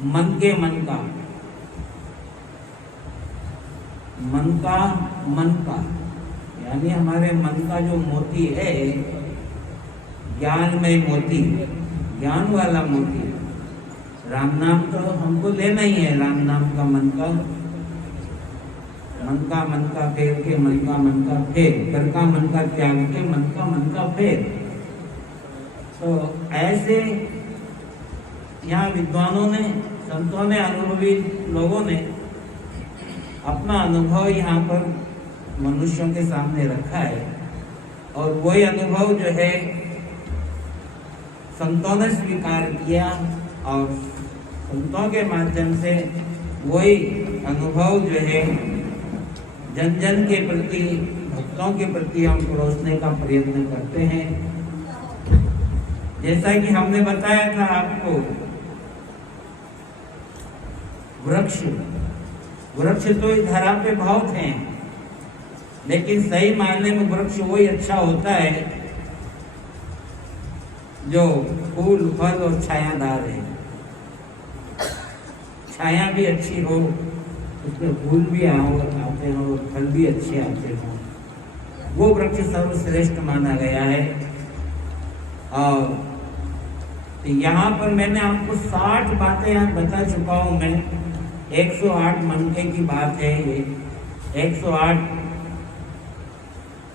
मन के मन का, मन का यानी हमारे मन का जो मोती है, ज्ञान में मोती, ज्ञान वाला मोती। राम नाम तो हमको लेना ही है, राम नाम का मन का फेर के मन का फेर, कर का मन का त्याग के मन का फेर। तो ऐसे यहाँ विद्वानों ने, संतों ने, अनुभवी लोगों ने अपना अनुभव यहाँ पर मनुष्यों के सामने रखा है। और वही अनुभव जो है संतों ने स्वीकार किया और संतों के माध्यम से वही अनुभव जो है जन जन के प्रति, भक्तों के प्रति हम परोसने का प्रयत्न करते हैं। जैसा कि हमने बताया था आपको, वृक्ष तो इस धरा पे बहुत हैं, लेकिन सही मायने में वृक्ष वही अच्छा होता है जो फूल, फल और छायादार है। छाया भी अच्छी हो, उसमें फूल भी आते हो, फल भी अच्छे आते हो, वो वृक्ष सर्वश्रेष्ठ माना गया है। और यहाँ पर मैंने आपको 60 बातें यहाँ बता चुका हूँ। मैं 108 मनके की बात है, ये 108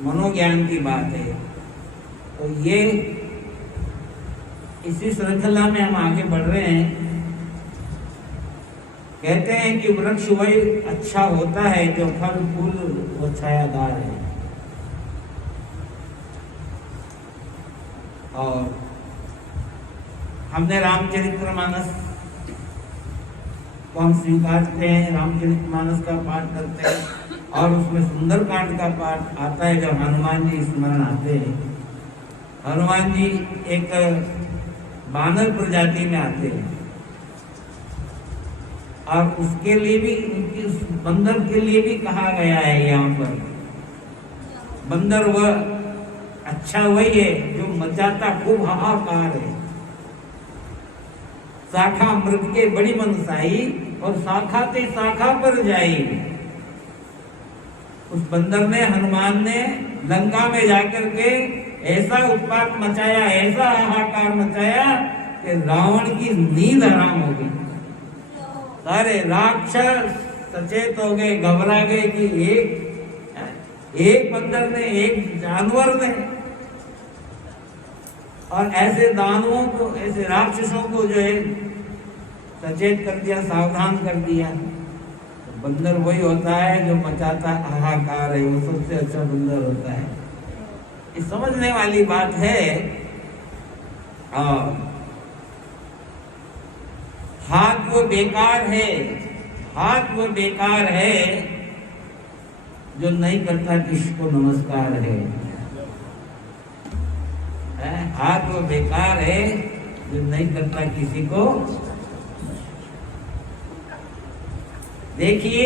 मनोज्ञान की बात है। तो ये इसी श्रृंखला में हम आगे बढ़ रहे हैं। कहते हैं कि वृक्ष वही अच्छा होता है जो फल फूल और छायादार है। और हमने रामचरितमानस को हम स्वीकारते हैं, रामचरितमानस का पाठ करते हैं और उसमें सुंदरकांड का पाठ आता है जब हनुमान जी स्मरण आते हैं। हनुमान जी एक बानर प्रजाति में आते हैं और उसके लिए भी, उनकी उस बंदर के लिए भी कहा गया है यहाँ पर, बंदर वह अच्छा वही है जो मचाता खूब हाहाकार है। शाखा मृग के बड़ी मनसाई और शाखा ते शाखा पर जाई। उस बंदर ने, हनुमान ने लंका में जाकर के ऐसा उत्पात मचाया, ऐसा हाहाकार मचाया कि रावण की नींद हराम हो गई। सारे राक्षस सचेत हो गए, घबरा गए कि एक बंदर ने, एक जानवर ने, और ऐसे दानवों को, ऐसे राक्षसों को जो है सचेत कर दिया, सावधान कर दिया। तो बंदर वही होता है जो मचाता हाहाकार है, वो सबसे अच्छा बंदर होता है। ये समझने वाली बात है। और हाथ वो बेकार है, हाथ वो बेकार है जो नहीं करता किसी को नमस्कार है। हाथ वो बेकार है जो नहीं करता किसी को। देखिए,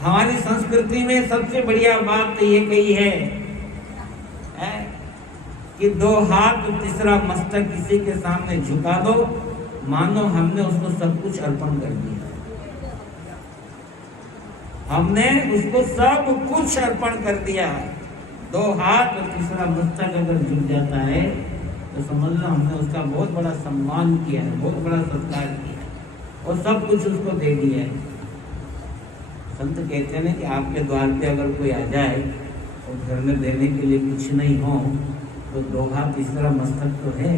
हमारी संस्कृति में सबसे बढ़िया बात तो ये कही है कि 2 हाथ तीसरा मस्तक किसी के सामने झुका दो, मानो हमने उसको सब कुछ अर्पण कर दिया। हमने उसको सब कुछ अर्पण कर दिया। 2 हाथ और तीसरा मस्तक अगर झुक जाता है तो समझ लो हमने उसका बहुत बड़ा सम्मान किया है, बहुत बड़ा सत्कार किया है और सब कुछ उसको दे दिया है। संत कहते हैं कि आपके द्वार पे अगर कोई आ जाए और घर में देने के लिए कुछ नहीं हो तो 2 हाथ तीसरा मस्तक तो है,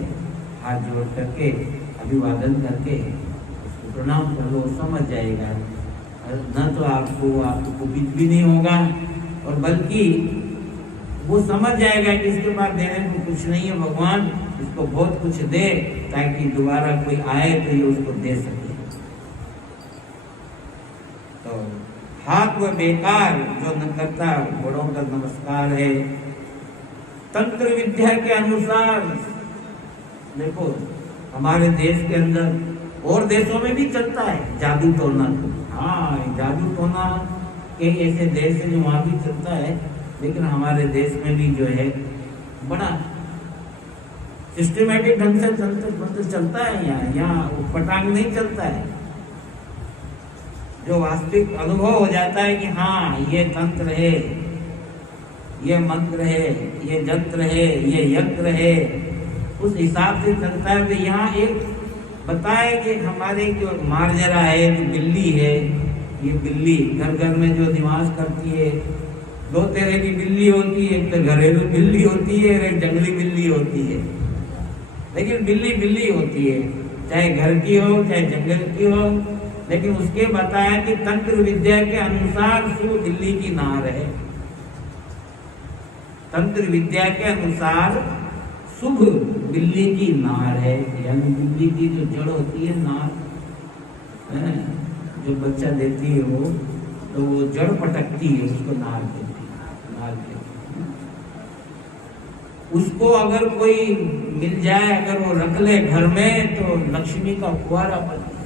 हाथ जोड़ करके अभिवादन करके उसको प्रणाम कर लो, समझ जाएगा। न तो आपको कुपित भी नहीं होगा और बल्कि वो समझ जाएगा कि इसके बाद देने को कुछ नहीं है, भगवान इसको बहुत कुछ दे ताकि दोबारा कोई आए तो ये उसको दे सके। तो हाथ वह बेकार जो न करता बड़ों का नमस्कार है। तंत्र विद्या के अनुसार देखो, हमारे देश के अंदर और देशों में भी चलता है जादू टोना। हाँ, जादू टोना के ऐसे देश है जो वहाँ भी चलता है, लेकिन हमारे देश में भी जो है बड़ा सिस्टमेटिक ढंग से मंत्र चलता है यहाँ पटांग नहीं चलता है। जो वास्तविक अनुभव हो जाता है कि हाँ ये तंत्र है, ये मंत्र है, ये जंत्र है, ये यंत्र है, उस हिसाब से चलता है। तो यहाँ एक बताए कि हमारे जो मार्जरा है, जो बिल्ली है, ये बिल्ली घर घर में जो निवास करती है, दो तरह की बिल्ली होती है, एक तो घरेलू बिल्ली होती है और एक जंगली बिल्ली होती है। लेकिन बिल्ली बिल्ली होती है, चाहे घर की हो चाहे जंगल की हो। लेकिन उसके बताया कि तंत्र विद्या के अनुसार शुभ बिल्ली की नार है। तंत्र विद्या के अनुसार शुभ बिल्ली की नार है, यानी बिल्ली की जो जड़ होती है नार, जो बच्चा देती है वो, तो वो जड़ पटकती है, उसको नार कहती है, नार कहती है। उसको अगर कोई मिल जाए, अगर वो रख ले घर में, तो लक्ष्मी का फुहारा बनती है।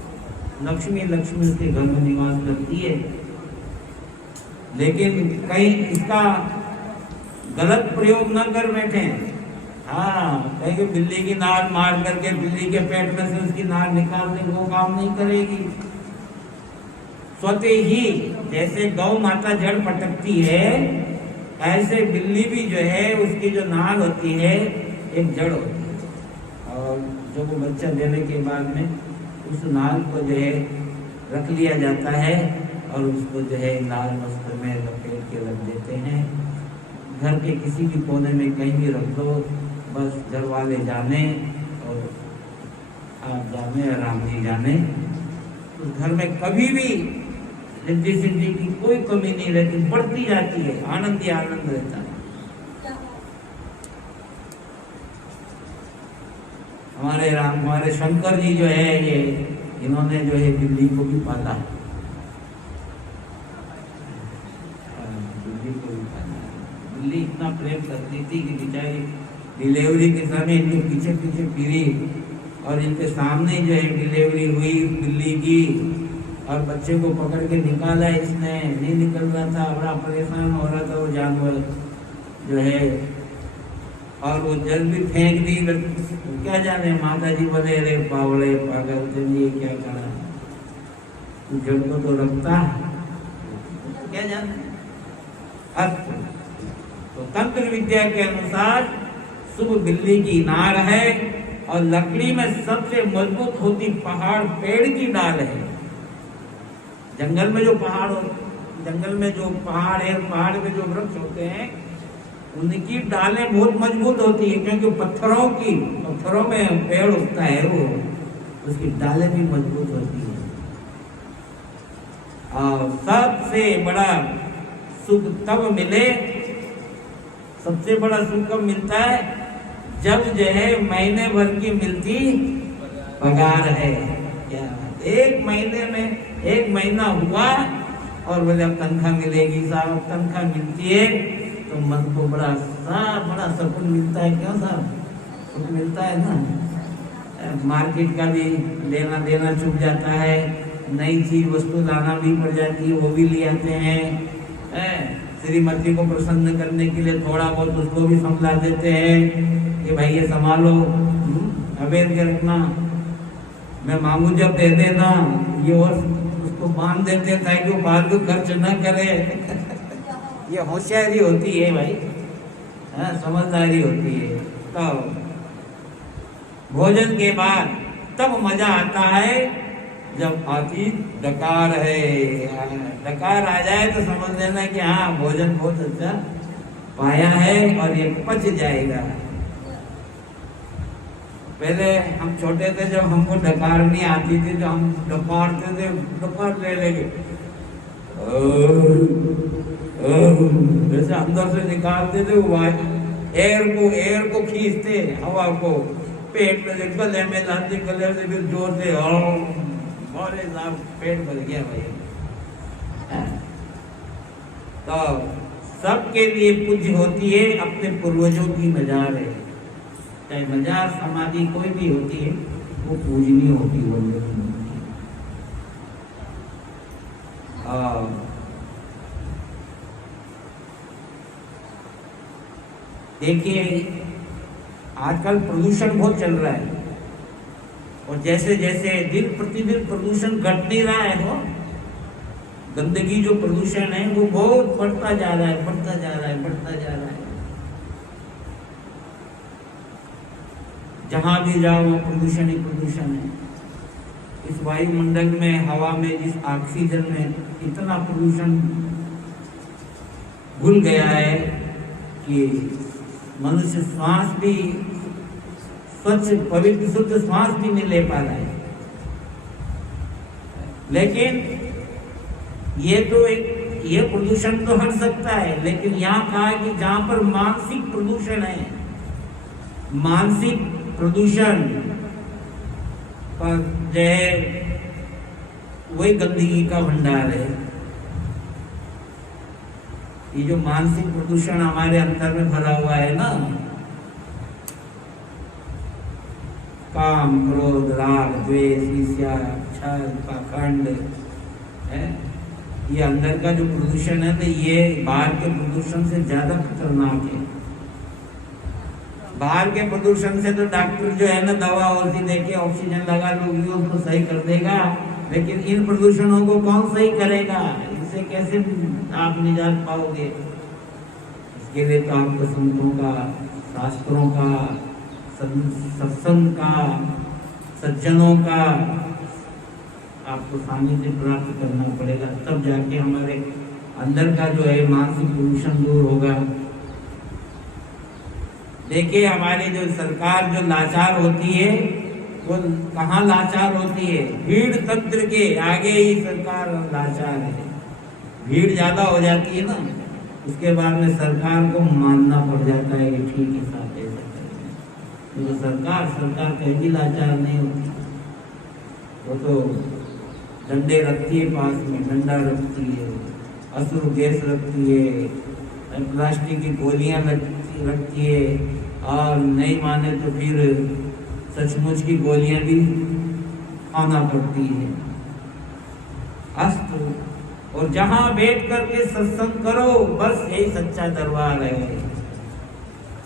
लक्ष्मी उसके घर में निवास करती है। लेकिन कहीं इसका गलत प्रयोग न कर बैठे। हाँ, कहीं बिल्ली की नार मार करके बिल्ली के पेट में से उसकी नार निकालने वो काम नहीं करेगी। स्वतः ही जैसे गौ माता जड़ पटकती है, ऐसे बिल्ली भी जो है उसकी जो नार होती है एक जड़ होती है। और जो वो बच्चा देने के बाद में उस नार को जो है रख लिया जाता है और उसको जो है लाल वस्त्र में लपेट के रख देते हैं। घर के किसी भी कोने में कहीं भी रख दो, बस घर वाले जाने और आप जाने और राम जी जाने। उस घर में कभी भी रिद्धि सिद्धि की कोई कमी नहीं रहती, बढ़ती जाती है, आनंद ही आनंद रहता है। हमारे शंकर जी जो है, ये इन्होंने जो है बिल्ली को भी पाला है, बिल्ली को भी पाला है। बिल्ली इतना प्रेम करती थी कि बेचारी डिलीवरी के समय इनके पीछे पीछे फिरी और इनके सामने जो है डिलीवरी हुई बिल्ली की, और बच्चे को पकड़ के निकाला इसने, नहीं निकल रहा था, बड़ा परेशान हो रहा था वो जानवर जो है, और वो जल भी फेंक दी। क्या जाने माता जी बोले अरे पावड़े पागल चलिए क्या करा, तू जल को तो रखता क्या जाने। तो तंत्र विद्या के अनुसार शुभ बिल्ली की नार है, और लकड़ी में सबसे मजबूत होती पहाड़ पेड़ की डाल है। जंगल में जो पहाड़ है, पहाड़ में जो वृक्ष होते हैं, उनकी डालें बहुत मजबूत होती है, क्योंकि पत्थरों में पेड़ उगता है, वो उसकी डालें भी मजबूत होती है। और सबसे बड़ा सुख तब मिले, सबसे बड़ा सुख कब मिलता है, जब जो है महीने भर की मिलती पगार है। क्या एक महीने में, एक महीना हुआ और बोले अब तनख्वाह मिलेगी साहब, तनख्वाह मिलती है तो मन को बड़ा सुकून मिलता है। क्यों साहब, सुकून मिलता है ना। मार्केट का भी लेना देना छूट जाता है, नई चीज वस्तु लाना भी पड़ जाती है, वो भी ले आते हैं। श्रीमती को प्रसन्न करने के लिए थोड़ा बहुत उसको भी संभला देते हैं कि भाई ये संभालो, अवेयर के रखना, मैं मांगू जब दे देना, ये और उसको बांध देते ताकि वो फालतू खर्च न करे। ये होशियारी होती है भाई, समझदारी होती है। तो भोजन के बाद तब मजा आता है जब आती डकार है। डकार आ जाए तो समझ लेना कि हाँ भोजन बहुत अच्छा पाया है और ये पच जाएगा। पहले हम छोटे थे, जब हमको डकार नहीं आती थी तो हम डकारते थे, डकार ले लेंगे, जैसे अंदर से निकालते थे वो एयर को खींचते, हवा को पेट में, गले में लाते, गले से फिर जोर से और पेट भर गया भाई। तो सबके लिए पूज्य होती है अपने पूर्वजों की मजार है, चाहे मजार समाधि कोई भी होती है वो पूजनीय होती है। देखिए आजकल प्रदूषण बहुत चल रहा है, और जैसे जैसे दिन प्रतिदिन प्रदूषण घट नहीं रहा है, वो गंदगी जो प्रदूषण है वो बहुत बढ़ता जा रहा है, बढ़ता जा रहा है, बढ़ता जा रहा है। जहां भी जाओ वहाँ प्रदूषण ही प्रदूषण है। इस वायुमंडल में, हवा में, जिस ऑक्सीजन में इतना प्रदूषण घुल गया है कि मनुष्य श्वास भी स्वच्छ, पवित्र, शुद्ध श्वास भी नहीं ले पा रहा है। लेकिन ये प्रदूषण तो हट सकता है, लेकिन यहाँ कहा है कि जहां पर मानसिक प्रदूषण है, मानसिक प्रदूषण पर जो है वही गंदगी का भंडार है। ये जो मानसिक प्रदूषण हमारे अंदर में भरा हुआ है ना, काम, क्रोध, राग, द्वेष, ईर्ष्या, छल, पाखंड है, ये अंदर का जो प्रदूषण है, तो ये बाहर के प्रदूषण से ज्यादा खतरनाक है। बाहर के प्रदूषण से तो डॉक्टर जो है ना दवा और देके ऑक्सीजन लगा लोगी उसको सही कर देगा, लेकिन इन प्रदूषणों को कौन सही करेगा? इससे कैसे आप निजात पाओगे? इसके लिए तो आपको संतों का, शास्त्रों का, सत्संग का, सज्जनों का आपको सानिध्य प्राप्त करना पड़ेगा, तब जाके हमारे अंदर का जो है मानसिक प्रदूषण दूर होगा। देखिए हमारी जो सरकार जो लाचार होती है, वो कहाँ लाचार होती है? भीड़ तंत्र के आगे ही सरकार लाचार है। भीड़ ज्यादा हो जाती है ना, उसके बाद में सरकार को मानना पड़ जाता है कि ठीक है साहब ऐसा करेंगे। तो सरकार कहीं भी लाचार नहीं होती, वो तो डंडे रखती है, पास में डंडा रखती है, असुर गैस रखती है, प्लास्टिक की गोलियां रखती है, और नहीं माने तो फिर सचमुच की गोलियां भी खाना पड़ती है। अस्त और जहां बैठ करके सत्संग करो, बस यही सच्चा दरबार है।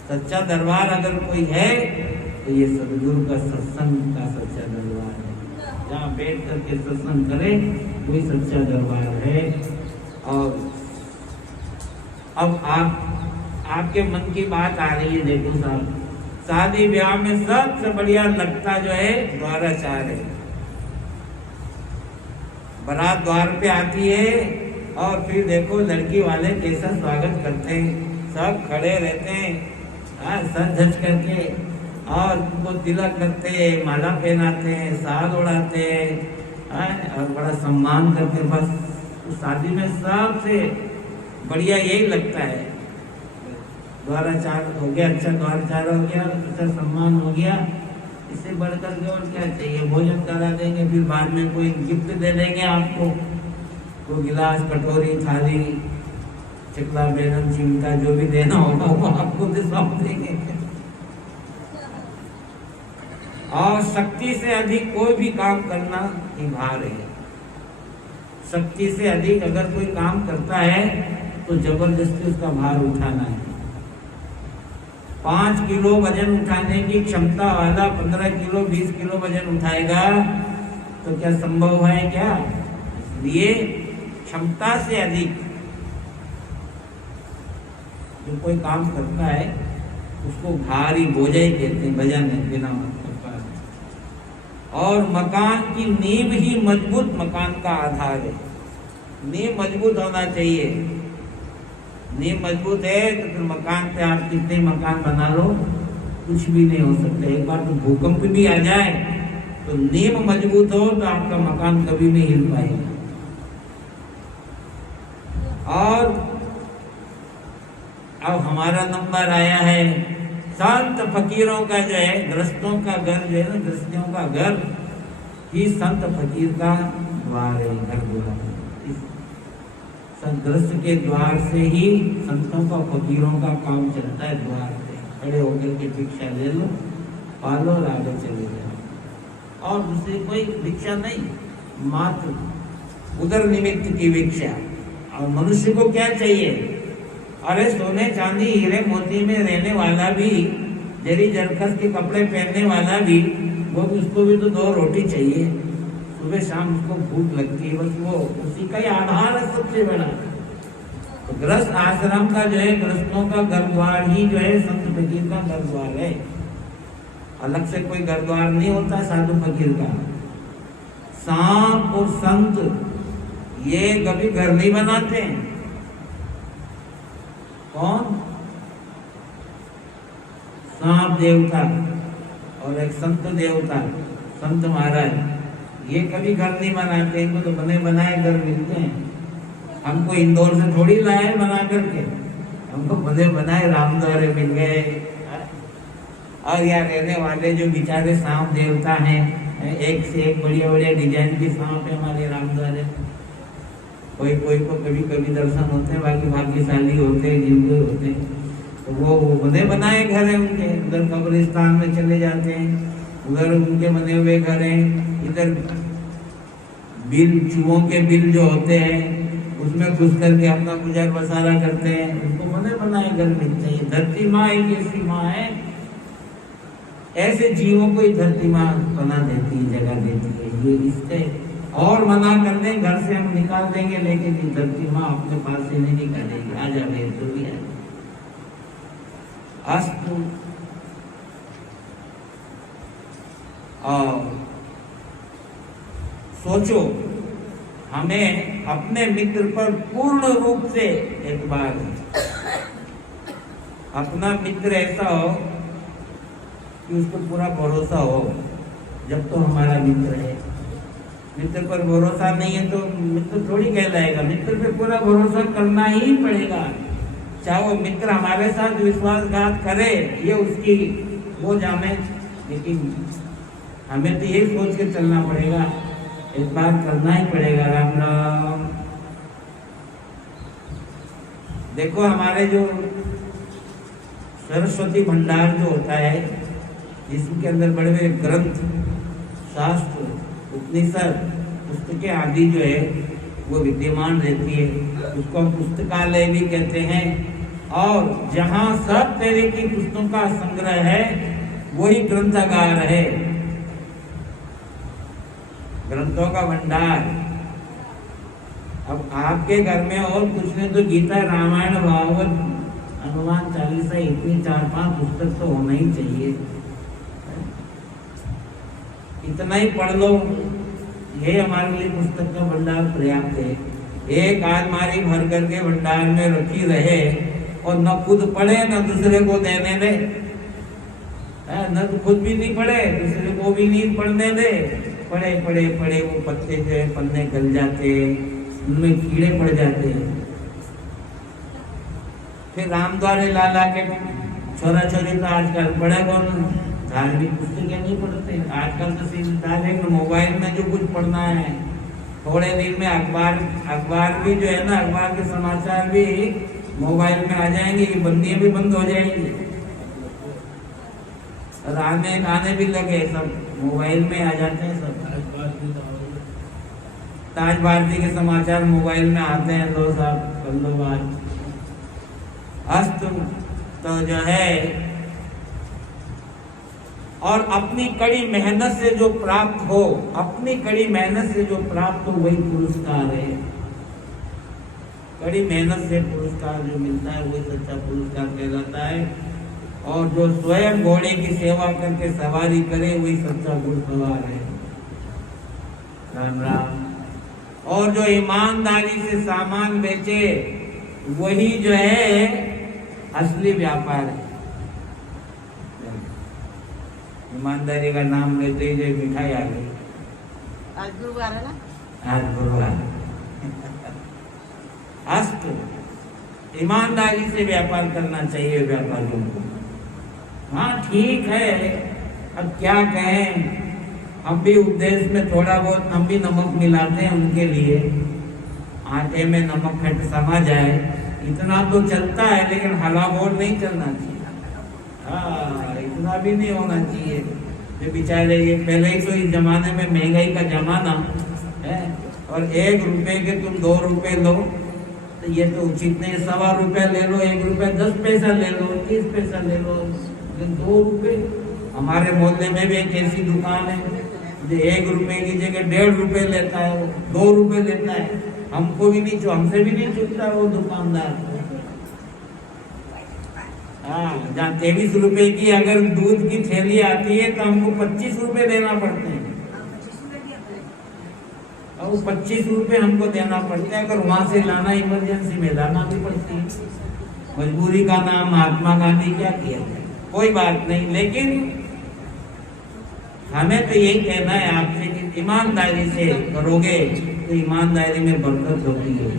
सच्चा दरबार अगर कोई है तो ये सदगुरु का सत्संग का सच्चा दरबार है। जहाँ बैठ करके सत्संग करे वही सच्चा दरबार है। और अब आपके मन की बात आ रही है, देखो साहब, शादी ब्याह में सबसे बढ़िया लगता जो है द्वाराचार है। बारात द्वार पे आती है और फिर देखो लड़की वाले कैसा स्वागत करते हैं, सब खड़े रहते हैं सज धज करके, और उनको तिलक करते हैं, माला पहनाते हैं, साल उड़ाते हैं और बड़ा सम्मान करते हैं। बस शादी में सबसे बढ़िया यही लगता है। द्वाराचार हो गया, अच्छा द्वाराचार हो गया, अच्छा सम्मान हो गया, इससे बढ़कर के और क्या चाहिए? भोजन करा देंगे, फिर बाद में कोई गिफ्ट दे देंगे आपको, कोई गिलास, कटोरी, थाली, चिकला, बेलन, चिमटा, जो भी देना होगा वो आपको सौंप देंगे। और शक्ति से अधिक कोई भी काम करना ही भार है। शक्ति से अधिक अगर कोई काम करता है तो जबरदस्ती उसका भार उठाना है। 5 किलो वजन उठाने की क्षमता वाला 15 किलो 20 किलो वजन उठाएगा तो क्या संभव है क्या? इसलिए क्षमता से अधिक जो कोई काम करता है उसको भारी बोझ ही कहते हैं, वजन है बिना मतलब का। और मकान की नींव ही मजबूत मकान का आधार है। नींव मजबूत होना चाहिए। नींव मजबूत है तो फिर मकान पे आप कितने मकान बना लो कुछ भी नहीं हो सकता। एक बार तो भूकंप भी आ जाए तो नींव मजबूत हो तो आपका मकान कभी नहीं हिल पाएगा। और अब हमारा नंबर आया है संत फकीरों का जो है, ग्रस्तों का घर जो है ना, ग्रस्तियों का घर ही संत फकीर का द्वार है, घर द्वार। ग्रस्त के द्वार से ही संतों का, फकीरों का काम चलता है। द्वार से खड़े होकर के भिक्षा ले लो, पालो और आगे चले जाओ। और दूसरी कोई भिक्षा नहीं, मात्र उदर निमित्त की भिक्षा। और मनुष्य को क्या चाहिए? अरे सोने चांदी हीरे मोती में रहने वाला भी जरी जरकस के कपड़े पहनने वाला भी वो उसको भी तो 2 रोटी चाहिए, सुबह शाम उसको भूख लगती है, बस वो उसी का ही आधार है सबसे बड़ा। तो गृहस्थ आश्रम का जो है, गृहस्थों का घर द्वार ही जो है संत फकीर का घर द्वार है। अलग से कोई घर द्वार नहीं होता साधु फकीर का। सांप और संत ये कभी घर नहीं बनाते हैं। कौन? सांप देवता और एक संत देवता, संत महाराज, ये कभी घर नहीं बनाते। इनको तो बने बनाए घर मिलते हैं। हमको इंदौर से थोड़ी लाए बना करके, हमको बने बनाए रामद्वारे मिल गए। और यहाँ रहने वाले जो बेचारे सांप देवता हैं, एक से एक बढ़िया बढ़िया डिजाइन की सांप है हमारे रामद्वारे। कोई कोई को कभी कभी दर्शन होते हैं, बाकी भाग्यशाली होते हैं, जिनको होते हैं। तो वो बने बनाए घर हैं उनके। उधर कब्रिस्तान में चले जाते हैं, उधर उनके बने हुए घर हैं। इधर बिल, चूहों के बिल जो होते हैं उसमें घुस करके अपना गुजर बसारा करते हैं। उनको बने बनाए घर मिलते हैं। धरती माँ एक ऐसी माँ है, ऐसे जीवों को ही धरती माँ बना देती है, जगह देती है। ये इससे और मना कर दें घर से हम निकाल देंगे, लेकिन ये धरती माँ अपने पास से नहीं निकालेगी। आ जाए तो भी है। अस्तु। सोचो, हमें अपने मित्र पर पूर्ण रूप से एतबार है। अपना मित्र ऐसा हो कि उसको पूरा भरोसा हो, जब तो हमारा मित्र है। मित्र पर भरोसा नहीं है तो मित्र थोड़ी कहलाएगा। मित्र पे पूरा भरोसा करना ही पड़ेगा, चाहे वो मित्र हमारे साथ विश्वासघात करे, ये उसकी वो जाने। लेकिन हमें तो यही सोच के चलना पड़ेगा, इस बात करना ही पड़ेगा। राम राम। देखो, हमारे जो सरस्वती भंडार जो होता है, जिसके अंदर बड़े बड़े ग्रंथ, शास्त्र, उपनिषद, पुस्तकें आदि जो है वो विद्यमान रहती है, उसको हम पुस्तकालय भी कहते हैं। और जहाँ सब तरह की पुस्तकों का संग्रह है, वही ग्रंथागार है, ग्रंथों का भंडार। अब आपके घर में और कुछ नहीं तो गीता, रामायण, भागवत, हनुमान चालीसा, इतनी 4-5 पुस्तक तो होना ही चाहिए। इतना ही पढ़ लो, ये हमारे लिए पुस्तक का भंडार पर्याप्त है। एक अलमारी भर करके भंडार में रखी रहे और न खुद पढ़े न दूसरे को देने दे, न तो खुद भी नहीं पढ़े, दूसरे को भी नहीं पढ़ने दे। पढ़े पढ़े पढ़े वो पत्ते जो है पन्ने गल जाते, उनमें कीड़े पड़ जाते। फिर रामद्वारे ला ला के छोरा छोरी तो आजकल पढ़े कौन, धार्मिक पुस्तकें नहीं पढ़ते। आजकल तो सीधा मोबाइल में जो कुछ पढ़ना है, थोड़े दिन में अखबार भी जो है ना, अखबार के समाचार भी मोबाइल में आ जाएंगे, बंदियां भी बंद हो जाएंगी और आने भी लगे, सब मोबाइल में आ जाते हैं। सब ताज भारती के समाचार मोबाइल में आते हैं, लो साहब कर लो बात। अस्तु। तो जो है, और अपनी कड़ी मेहनत से जो प्राप्त हो, अपनी कड़ी मेहनत से जो प्राप्त हो वही पुरस्कार है। कड़ी मेहनत से पुरस्कार जो मिलता है वही सच्चा पुरस्कार कहलाता है। और जो स्वयं घोड़े की सेवा करके सवारी करे वही सच्चा घुड़सवार है। राम राम। और जो ईमानदारी से सामान बेचे वही जो है असली व्यापार है। ईमानदारी का नाम लेते ही जो मिठाई आ गई। आज गुरुवार है ना? आज गुरुवार। अस्तु। ईमानदारी से व्यापार करना चाहिए व्यापारियों को। हाँ ठीक है, अब क्या कहें, हम भी उपदेश में थोड़ा बहुत हम भी नमक मिलाते हैं उनके लिए, आटे में नमक खट समा जाए इतना तो चलता है, लेकिन हला बोल नहीं चलना चाहिए। हाँ, इतना भी नहीं होना चाहिए। जो बेचारे ये पहले ही तो इस जमाने में महंगाई का जमाना है, और 1 रुपए के तुम 2 रुपए लो तो ये तो उचित नहीं। 1.25 रुपया ले लो, 1 रुपया 10 पैसा ले लो, 30 पैसा ले लो, लेकिन 2 रुपए, हमारे मोहल्ले में भी एक ऐसी दुकान है जो 1 रुपए की जगह 1.5 रुपए लेता है, वो 2 रुपए लेता है। हमको भी नहीं, हमसे भी नहीं चुकता वो दुकानदार। हाँ, जहाँ 23 रुपए की अगर दूध की थैली आती है तो हमको 25 रुपए देना पड़ते हैं, और 25 रुपए हमको देना पड़ते हैं। अगर वहां से लाना इमरजेंसी में लाना भी पड़ती है। मजबूरी का नाम महात्मा गांधी क्या किया, कोई बात नहीं। लेकिन हमें तो यही कहना है आपसे कि ईमानदारी से करोगे तो ईमानदारी में बरकत होती है।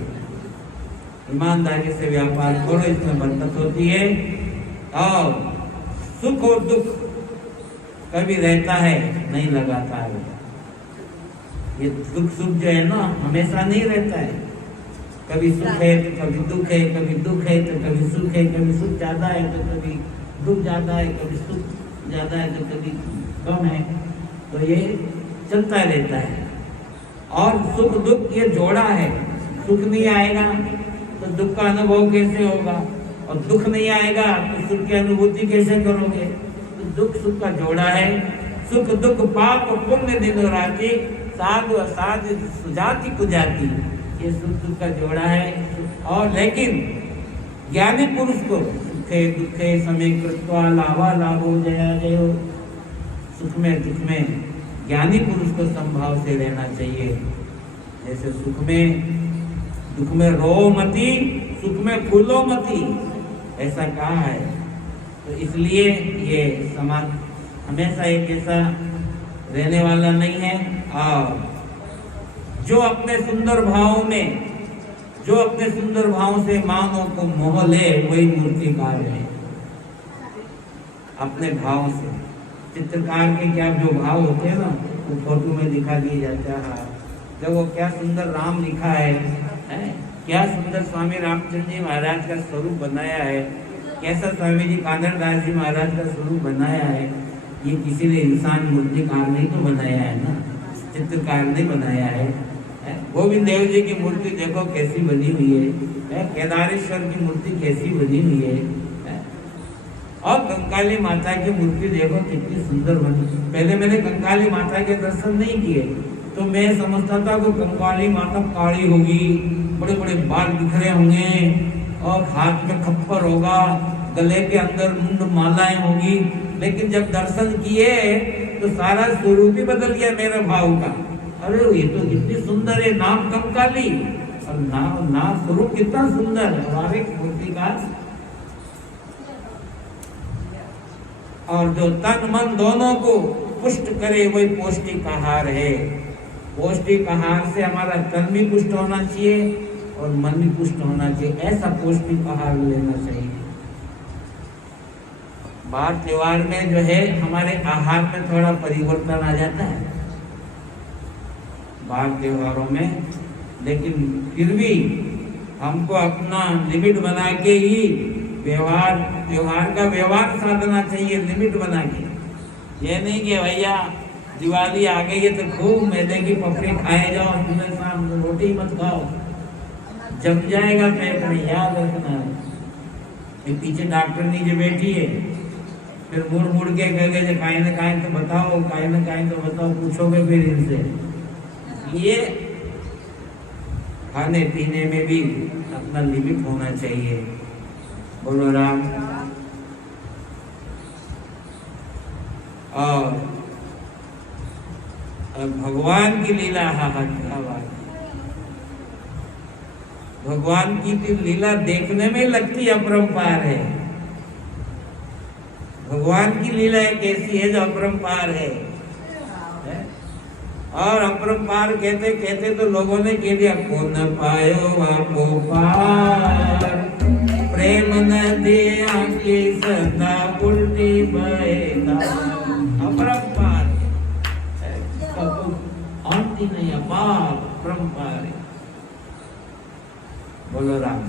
ईमानदारी से व्यापार करो, इसमें बरकत होती है। और सुख और दुख कभी रहता है, नहीं लगाता है। ये दुख सुख जो है ना हमेशा नहीं रहता है। कभी सुख है तो कभी दुख है, कभी दुख है तो कभी सुख है, कभी सुख ज्यादा है तो कभी दुख ज्यादा है, कभी सुख ज्यादा है तो कभी कम है। तो ये चलता रहता है। और सुख दुख ये जोड़ा है। सुख नहीं आएगा तो दुख का अनुभव कैसे होगा, और दुख नहीं आएगा तो सुख की अनुभूति कैसे करोगे। तो दुख सुख का जोड़ा है। सुख दुख पाप पुण्य दिनो राति, साधु असाधु सुजाति कुजाति, ये सुख दुख का जोड़ा है। और लेकिन ज्ञानी पुरुष को सुखे दुखे समय कृत्वा लाभा लाभो जया जयो, सुख में दुख में ज्ञानी पुरुष को संभाव से रहना चाहिए। जैसे सुख में दुख में रो मती, सुख में फूलो मती, ऐसा कहा है। तो इसलिए ये समाज हमेशा एक ऐसा रहने वाला नहीं है। और जो अपने सुंदर भावों में, जो अपने सुंदर भावों से मानव को मोह ले, वही मूर्तिकार है। अपने भावों से चित्रकार के क्या जो भाव होते हैं ना, वो फोटो में दिखा दिए जाता है। जब वो क्या सुंदर राम लिखा है, क्या सुंदर स्वामी रामचंद्र जी महाराज का स्वरूप बनाया है, कैसा स्वामी जी कानरदास जी महाराज का स्वरूप बनाया है। ये किसी ने इंसान मूर्तिकार नहीं तो बनाया है ना, चित्रकार ने बनाया है। गोविंद देव जी की मूर्ति देखो कैसी बनी हुई है, केदारेश्वर की मूर्ति कैसी बनी हुई है, और कंकाली माता की मूर्ति देखो कितनी सुंदर बनी। पहले मैंने कंकाली माता के दर्शन नहीं किए तो मैं समझता था कि कंकाली माता काली होगी, बड़े बड़े बाल बिखरे होंगे, और हाथ में खप्पर होगा, गले के अंदर मुंड मालाएं होगी। लेकिन जब दर्शन किए तो सारा स्वरूप ही बदल गया मेरे भाव का। अरे ये तो कितनी सुंदर है, नाम कंकाली और नाम स्वरूप कितना सुंदर है हमारे मूर्तिकार। और जो तन मन दोनों को पुष्ट करे वही पौष्टिक आहार है। पौष्टिक आहार से हमारा तन भी पुष्ट होना चाहिए और मन भी पुष्ट होना चाहिए। ऐसा पौष्टिक आहार लेना चाहिए। बार त्योहार में जो है हमारे आहार में थोड़ा परिवर्तन आ जाता है बार त्योहारों में, लेकिन फिर भी हमको अपना लिमिट बना के ही त्योहार का व्यवहार साधना चाहिए, लिमिट बना के। ये नहीं कि भैया दिवाली आ गई है तो खूब मैदे की पपड़ी खाए जाओ, सुबह शाम रोटी मत खाओ, जम जाएगा पेट में, याद रखना। पीछे डॉक्टर नीचे बैठी है, फिर मुड़ मुड़ के कहेंगे काहे न काहे तो बताओ, काहे न काहे तो बताओ, पूछोगे फिर इनसे। ये खाने पीने में भी अपना लिमिट होना चाहिए। बोलो राम। और भगवान की लीला, हा हा क्या बात। भगवान की लीला देखने में लगती अपरंपार है। भगवान की लीला एक ऐसी है जो अपरंपार है। और अपरंपार कहते कहते तो लोगों ने कह दिया, को न पायो आपको पार, प्रेम नदी आंकी सदा उल्टी बहेगा। अपरंपार अंत नहीं, अपार अपरंपार है। बोलो राम।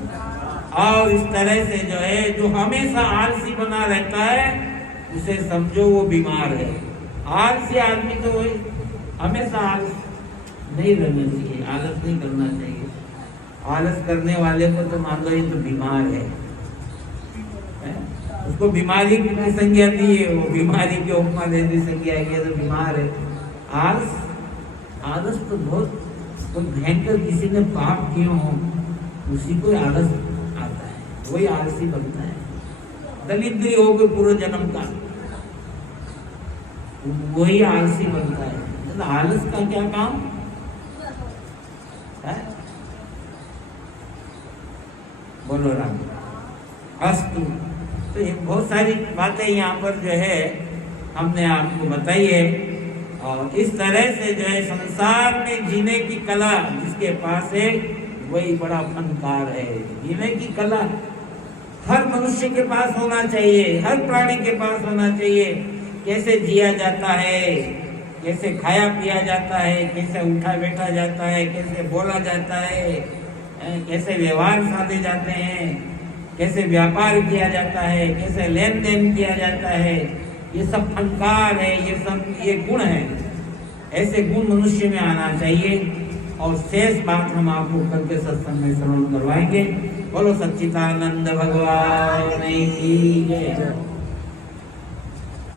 और इस तरह से जो है, जो हमेशा आलसी बना रहता है उसे समझो वो बीमार है। आलसी आदमी तो वही हमेशा आलस नहीं रहना चाहिए, आलस नहीं करना चाहिए। आलस करने वाले को तो मान लो ये तो बीमार है। उसको बीमारी की संज्ञा दी है, वो बीमारी की उपमा दे दी, संज्ञा की तो बीमार है। आलस, आलस तो बहुत कोई भयंकर किसी ने पाप किए हो उसी को आलस आता है, वही आलसी बनता है। दरिद्री हो गए पूर्व जन्म का, वही आलसी बनता है। तो आलस का क्या काम है? बोलो राम। अस्तु। तो ये बहुत सारी बातें यहाँ पर जो है हमने आपको बताई है, और इस तरह से जो है संसार में जीने की कला जिसके पास है वही बड़ा फनकार है। जीने की कला हर मनुष्य के पास होना चाहिए, हर प्राणी के पास होना चाहिए। कैसे जिया जाता है, कैसे खाया पिया जाता है, कैसे उठा बैठा जाता है, कैसे बोला जाता है, कैसे व्यवहार साधे जाते हैं, कैसे व्यापार किया जाता है, कैसे लेन देन किया जाता है, ये सब फनकार है, ये गुण है। ऐसे गुण मनुष्य में आना चाहिए। और शेष बात हम आपको कल के सत्संग में श्रवण करवाएंगे। बोलो सच्चिदानंद भगवान की जय।